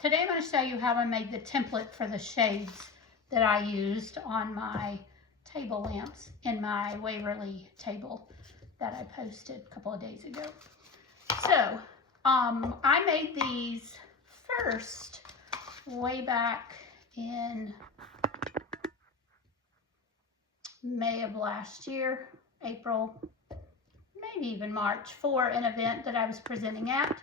Today I'm going to show you how I made the template for the shades that I used on my table lamps in my Waverly table that I posted a couple of days ago. So, I made these first way back in May of last year, April, maybe even March, for an event that I was presenting at.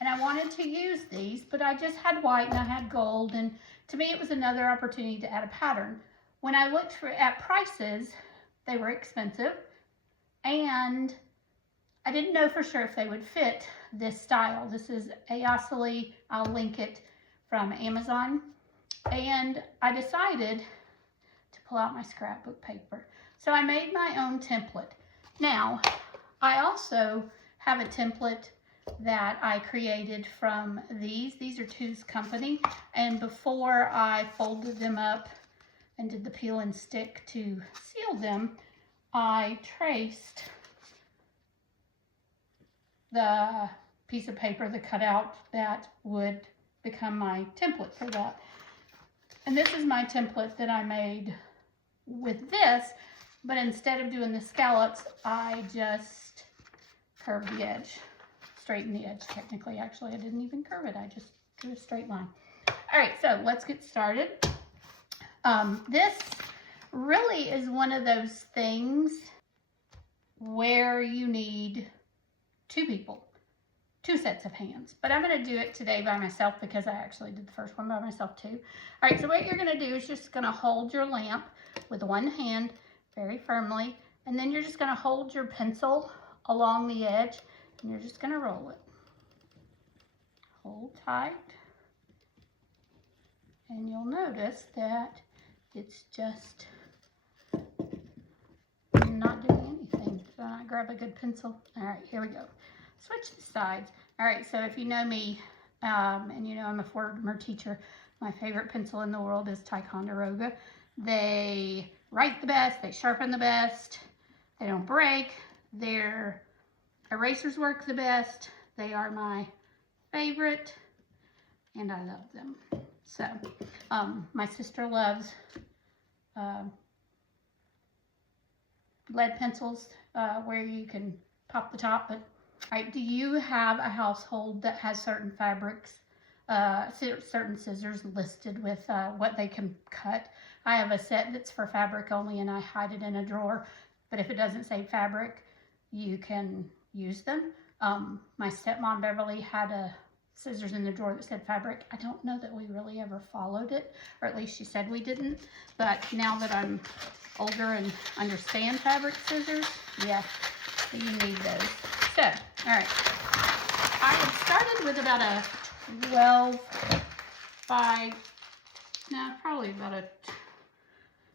And I wanted to use these, but I just had white and I had gold, and to me it was another opportunity to add a pattern. When I looked at prices, they were expensive, and I didn't know for sure if they would fit this style. This is Ayasali, I'll link it, from Amazon, and I decided to pull out my scrapbook paper. So I made my own template. Now, I also have a template that I created from these. These are Two's Company, and before I folded them up and did the peel and stick to seal them, I traced the piece of paper, the cutout that would become my template for that. And this is my template that I made with this, but instead of doing the scallops, I just curved the edge. Straighten the edge, technically. Actually, I didn't even curve it. I just drew a straight line. All right, so let's get started. This really is one of those things where you need two people, two sets of hands. But I'm going to do it today by myself because I actually did the first one by myself too. All right, so what you're going to do is just going to hold your lamp with one hand very firmly, and then you're just going to hold your pencil along the edge, and you're just going to roll it. Hold tight. And you'll notice that it's just not doing anything. So I grab a good pencil. All right, here we go. Switch the sides. All right, so if you know me, and you know I'm a former teacher, my favorite pencil in the world is Ticonderoga. They write the best, they sharpen the best, they don't break, their erasers work the best. They are my favorite, and I love them. So, my sister loves lead pencils where you can pop the top. But, all right, do you have a household that has certain fabrics, certain scissors listed with what they can cut? I have a set that's for fabric only, and I hide it in a drawer. But if it doesn't say fabric, you can use them. My stepmom Beverly had a scissors in the drawer that said fabric. I don't know that we really ever followed it, or at least she said we didn't. But now that I'm older and understand fabric scissors, yeah, so you need those. So, all right, I had started with about a 12 by, no, probably about a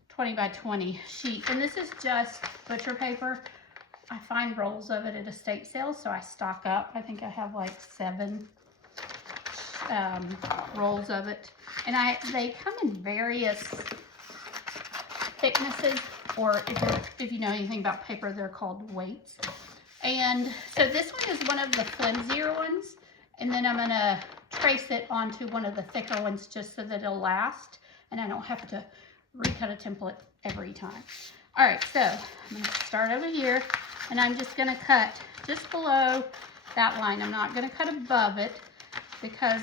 20 by 20 sheet, and this is just butcher paper. I find rolls of it at estate sales, so I stock up. I think I have like 7 rolls of it. And they come in various thicknesses, or if you know anything about paper, they're called weights. And so this one is one of the flimsier ones, and then I'm going to trace it onto one of the thicker ones just so that it'll last, and I don't have to recut a template every time. All right, so I'm going to start over here, and I'm just going to cut just below that line. I'm not going to cut above it because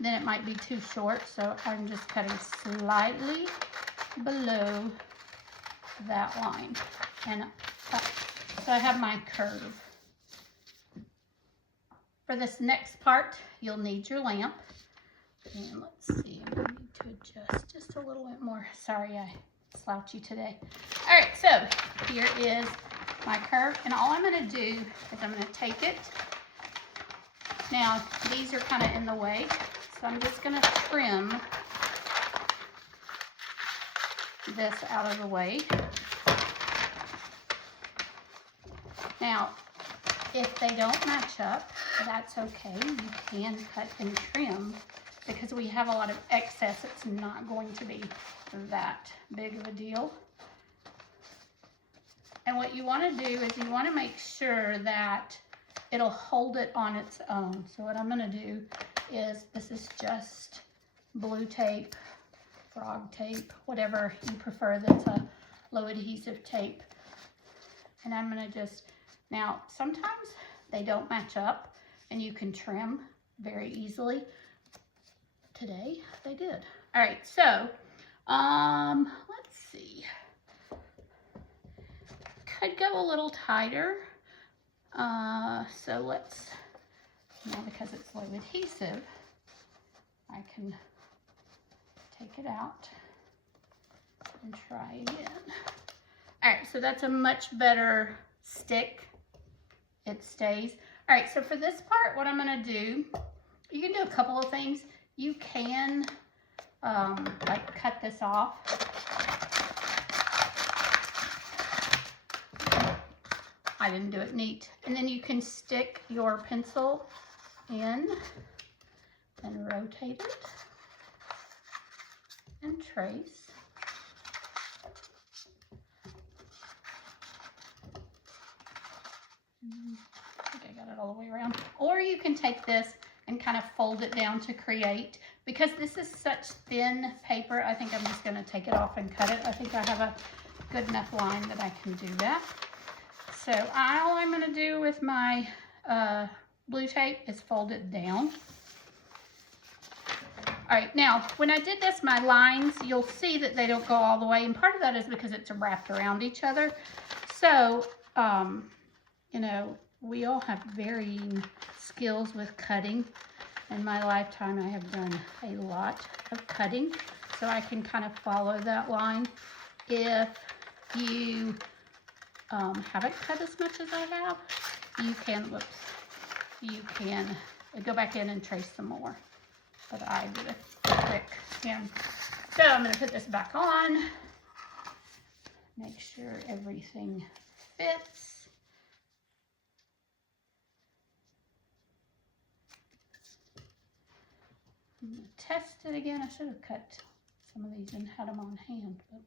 then it might be too short, so I'm just cutting slightly below that line. And so I have my curve. For this next part, you'll need your lamp. And let's see, I'm going to need to adjust just a little bit more. Sorry, I slouchy today. All right, so here is my curve, and all I'm going to do is I'm going to take it. Now, these are kind of in the way, so I'm just going to trim this out of the way. Now, if they don't match up, that's okay. You can cut and trim because we have a lot of excess. It's not going to be that big of a deal. And what you want to do is you want to make sure that it'll hold it on its own. So what I'm going to do is, this is just blue tape, frog tape, whatever you prefer that's a low adhesive tape. And I'm gonna just, now sometimes they don't match up and you can trim very easily. Today they did. All right, so let's see. Could go a little tighter. So let's, now because it's low adhesive, I can take it out and try again. All right, so that's a much better stick. It stays. All right, so for this part, what I'm gonna do, you can do a couple of things. You can like cut this off. I didn't do it neat. And then you can stick your pencil in and rotate it and trace. I think I got it all the way around. Or you can take this and kind of fold it down to create. Because this is such thin paper, I think I'm just gonna take it off and cut it. I think I have a good enough line that I can do that. So all I'm gonna do with my blue tape is fold it down. All right, now when I did this, my lines, you'll see that they don't go all the way, and part of that is because it's wrapped around each other. So, you know, we all have varying skills with cutting. In my lifetime, I have done a lot of cutting, so I can kind of follow that line. If you haven't cut as much as I have, you can, you can go back in and trace some more. But I do it quick. Yeah. So I'm going to put this back on. Make sure everything fits. I'm going to test it again. I should have cut some of these and had them on hand, but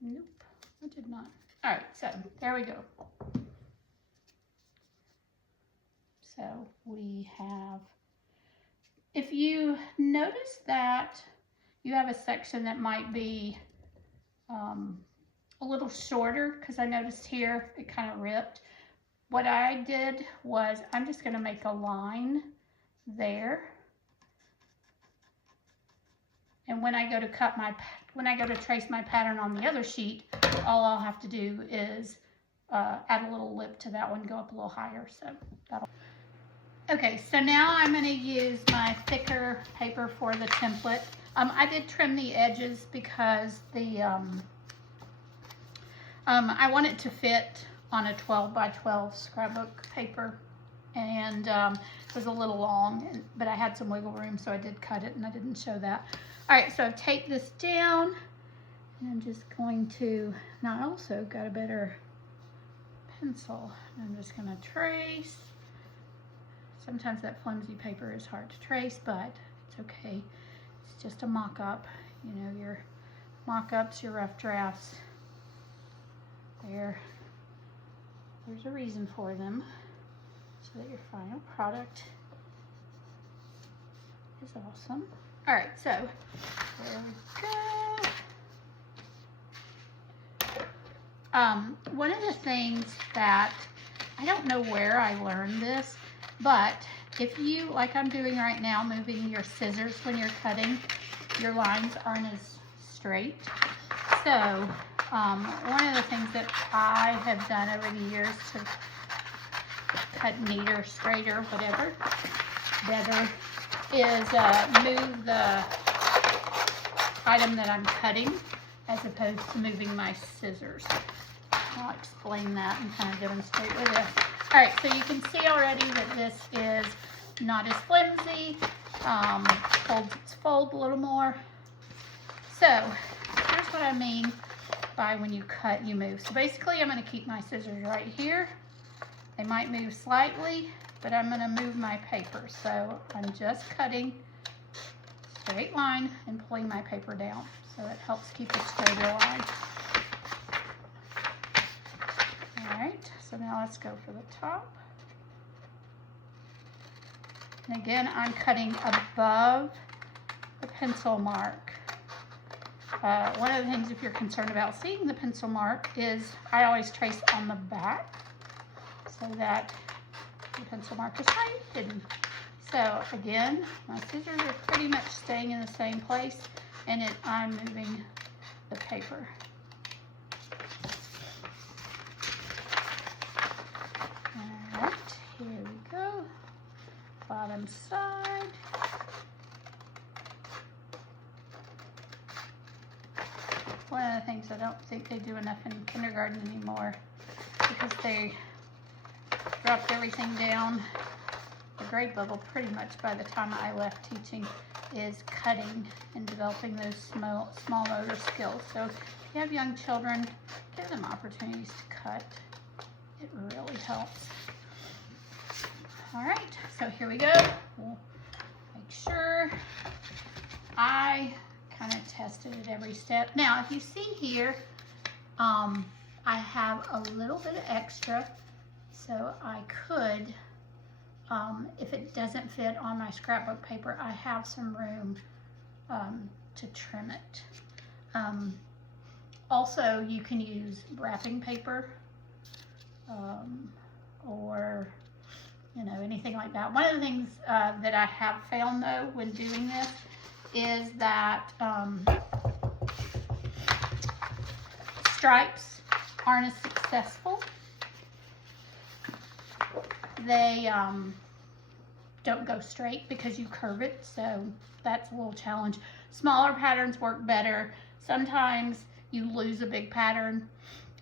nope, I did not. All right, so there we go. So we have, if you notice that you have a section that might be a little shorter, because I noticed here it kind of ripped. What I did was I'm just going to make a line there. And when I go to trace my pattern on the other sheet, all I'll have to do is add a little lip to that one, go up a little higher. So that'll. Okay, so now I'm going to use my thicker paper for the template. I did trim the edges because the I want it to fit on a 12 by 12 scrapbook paper, and it was a little long, but I had some wiggle room, so I did cut it, and I didn't show that. All right, so I've taped this down, and I'm just going to, now I also got a better pencil, and I'm just going to trace. Sometimes that flimsy paper is hard to trace, but it's okay. It's just a mock-up. You know, your mock-ups, your rough drafts, there's a reason for them, so that your final product is awesome. All right, so there we go. One of the things that, I don't know where I learned this, but if you, like I'm doing right now, moving your scissors when you're cutting, your lines aren't as straight. So one of the things that I have done over the years to cut neater, straighter, whatever, better, is move the item that I'm cutting as opposed to moving my scissors. I'll explain that and kind of demonstrate with this. All right, so you can see already that this is not as flimsy. Fold a little more. So here's what I mean by when you cut, you move. So basically, I'm going to keep my scissors right here. They might move slightly, but I'm going to move my paper. So I'm just cutting straight line and pulling my paper down. So it helps keep a straighter line. All right, so now let's go for the top. And again, I'm cutting above the pencil mark. One of the things, if you're concerned about seeing the pencil mark, is I always trace on the back so that the pencil mark is right hidden. So again, my scissors are pretty much staying in the same place, and I'm moving the paper. All right, here we go. Bottom side. One of the things I don't think they do enough in kindergarten anymore, because they dropped everything down the grade level pretty much by the time I left teaching, is cutting and developing those small motor skills. So if you have young children, give them opportunities to cut. It really helps. All right, so here we go. We'll make sure I kind of tested it every step. Now, if you see here, I have a little bit of extra, so I could, if it doesn't fit on my scrapbook paper, I have some room to trim it. Also, you can use wrapping paper or anything like that. One of the things that I have found, though, when doing this is that stripes aren't as successful. They don't go straight because you curve it, so that's a little challenge. Smaller patterns work better. Sometimes you lose a big pattern,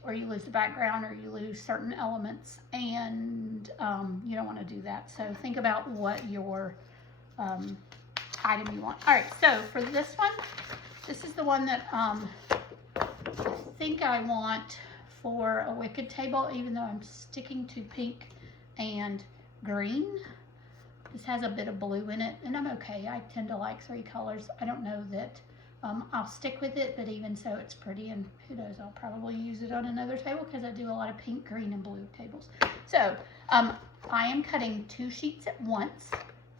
or you lose the background, or you lose certain elements, and you don't want to do that. So think about what your item you want. All right, so for this one, this is the one that I think I want for a wicked table, even though I'm sticking to pink and green. This has a bit of blue in it, and I'm okay. I tend to like 3 colors. I don't know that I'll stick with it, but even so, it's pretty, and who knows, I'll probably use it on another table because I do a lot of pink, green, and blue tables. So I am cutting 2 sheets at once,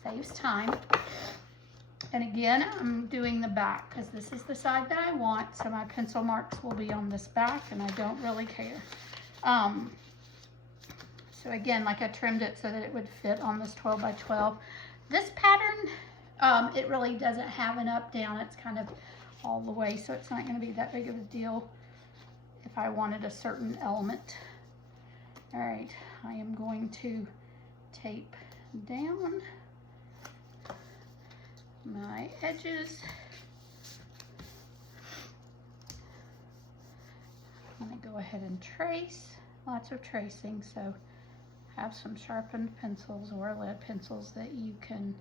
saves time. And again, I'm doing the back because this is the side that I want, so my pencil marks will be on this back, and I don't really care. So again, like I trimmed it so that it would fit on this 12 by 12. This pattern, it really doesn't have an up down. It's kind of all the way, so it's not going to be that big of a deal if I wanted a certain element. All right, I am going to tape down my edges. I'm going to go ahead and trace. Lots of tracing, so have some sharpened pencils or lead pencils that you can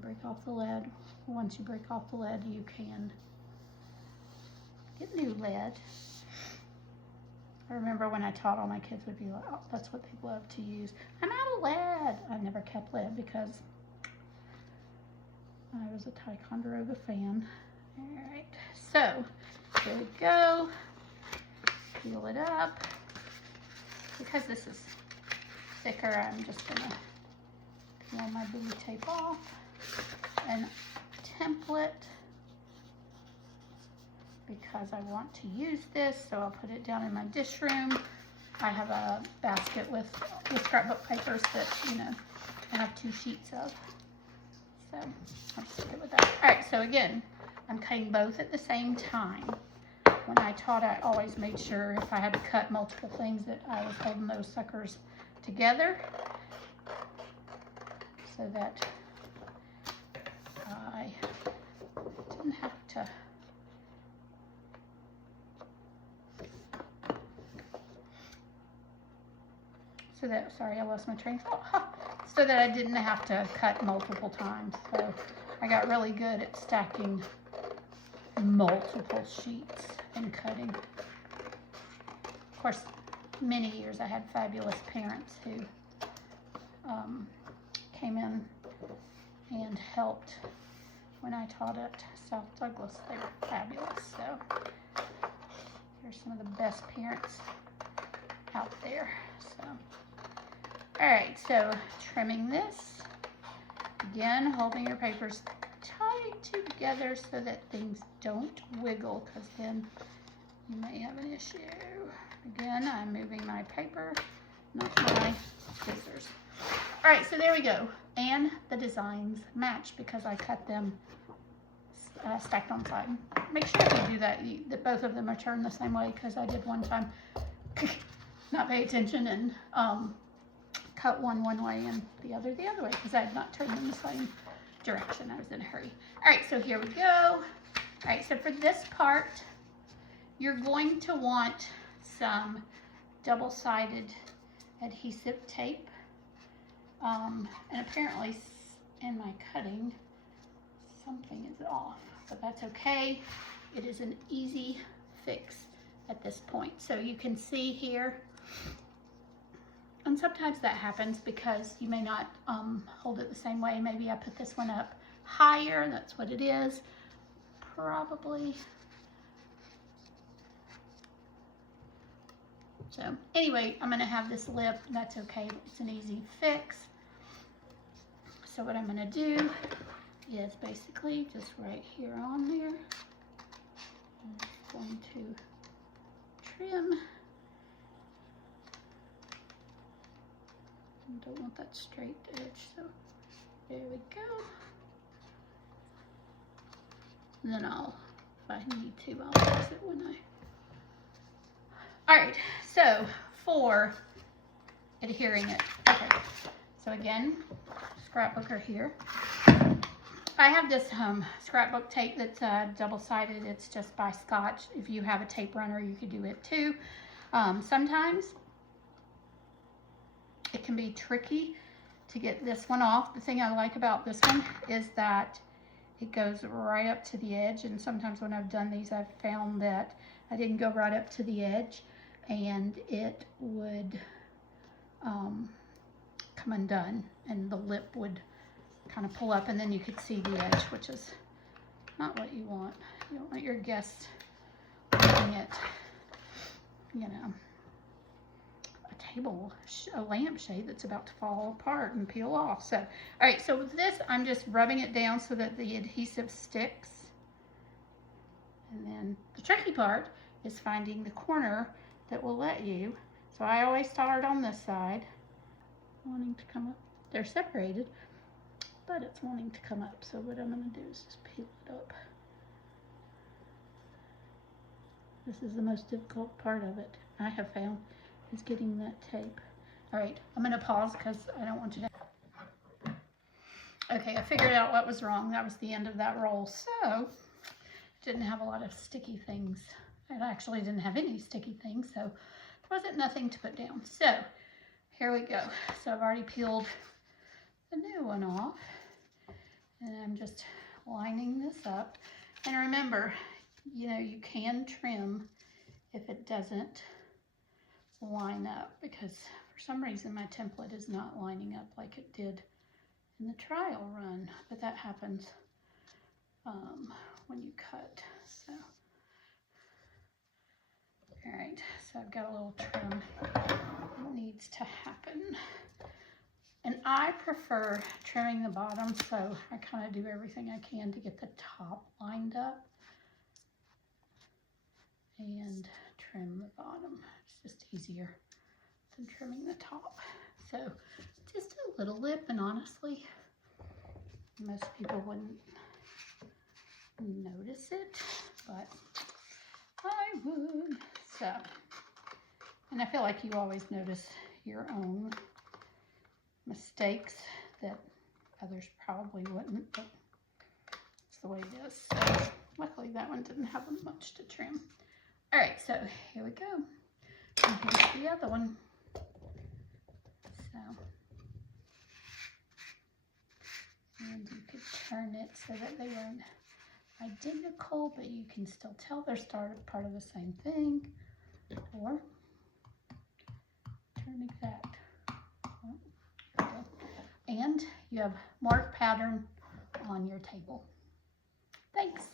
break off the lead. Once you break off the lead, you can get new lead. I remember when I taught, all my kids would be like, oh, that's what they love to use. I'm out of lead. I never kept lead because I was a Ticonderoga fan. All right, so here we go. Peel it up. Because this is thicker, I'm just gonna peel my booby tape off and template because I want to use this, so I'll put it down in my dish room. I have a basket with scrapbook papers that, I have 2 sheets of. So I'll just stick it with that. All right, so again, I'm cutting both at the same time. When I taught, I always made sure if I had to cut multiple things that I was holding those suckers together so that I didn't have to sorry, I lost my train of thought. So that I didn't have to cut multiple times. So I got really good at stacking multiple sheets and cutting. Of course, many years I had fabulous parents who came in and helped when I taught at South Douglas. They were fabulous. So here's some of the best parents out there. So All right, so trimming this. Again, holding your papers tight together so that things don't wiggle, because then you may have an issue. Again, I'm moving my paper, not my scissors. All right, so there we go. And the designs match because I cut them stacked on side. Make sure if you do that, that both of them are turned the same way, because I did one time not pay attention and cut one way and the other way, because I had not turned them the same direction. I was in a hurry. All right, so here we go. All right, so for this part, you're going to want some double-sided adhesive tape. And apparently in my cutting, something is off, but that's okay. It is an easy fix at this point. So you can see here, and sometimes that happens because you may not hold it the same way. Maybe I put this one up higher, that's what it is, probably. So anyway, I'm gonna have this lip, that's okay, it's an easy fix. So what I'm gonna do is basically just right here on there, I'm just going to trim. I don't want that straight edge, so there we go. And then if I need to, I'll fix it when I. All right, so for adhering it, okay. So again, scrapbooker here. I have this scrapbook tape that's double-sided. It's just by Scotch. If you have a tape runner, you could do it too. Sometimes it can be tricky to get this one off. The thing I like about this one is that it goes right up to the edge, and sometimes when I've done these, I've found that I didn't go right up to the edge and it would come undone and the lip would kind of pull up, and then you could see the edge, which is not what you want. You don't want your guests looking at, you know, a lampshade that's about to fall apart and peel off. So, all right, so with this, I'm just rubbing it down so that the adhesive sticks. And then the tricky part is finding the corner that will let you. So I always start on this side, wanting to come up. They're separated, but it's wanting to come up. So what I'm gonna do is just peel it up. This is the most difficult part of it, I have found, is getting that tape. All right, I'm gonna pause because I don't want you to. Okay, I figured out what was wrong. That was the end of that roll. So, didn't have a lot of sticky things. It actually didn't have any sticky things, so it wasn't nothing to put down. So, here we go. So I've already peeled the new one off, and I'm just lining this up. And remember, you know, you can trim if it doesn't line up, because for some reason my template is not lining up like it did in the trial run, but that happens when you cut. So, all right, so I've got a little trim that needs to happen, and I prefer trimming the bottom, so I kind of do everything I can to get the top lined up and trim the bottom. It's just easier than trimming the top. So just a little lip, and honestly, most people wouldn't notice it, but I would. So, and I feel like you always notice your own mistakes that others probably wouldn't, but it's the way it is. So luckily that one didn't have much to trim. All right, so here we go. And here's the other one. So, and you could turn it so that they weren't identical, but you can still tell they're part of the same thing. Or turn it exact. And you have marked pattern on your table. Thanks.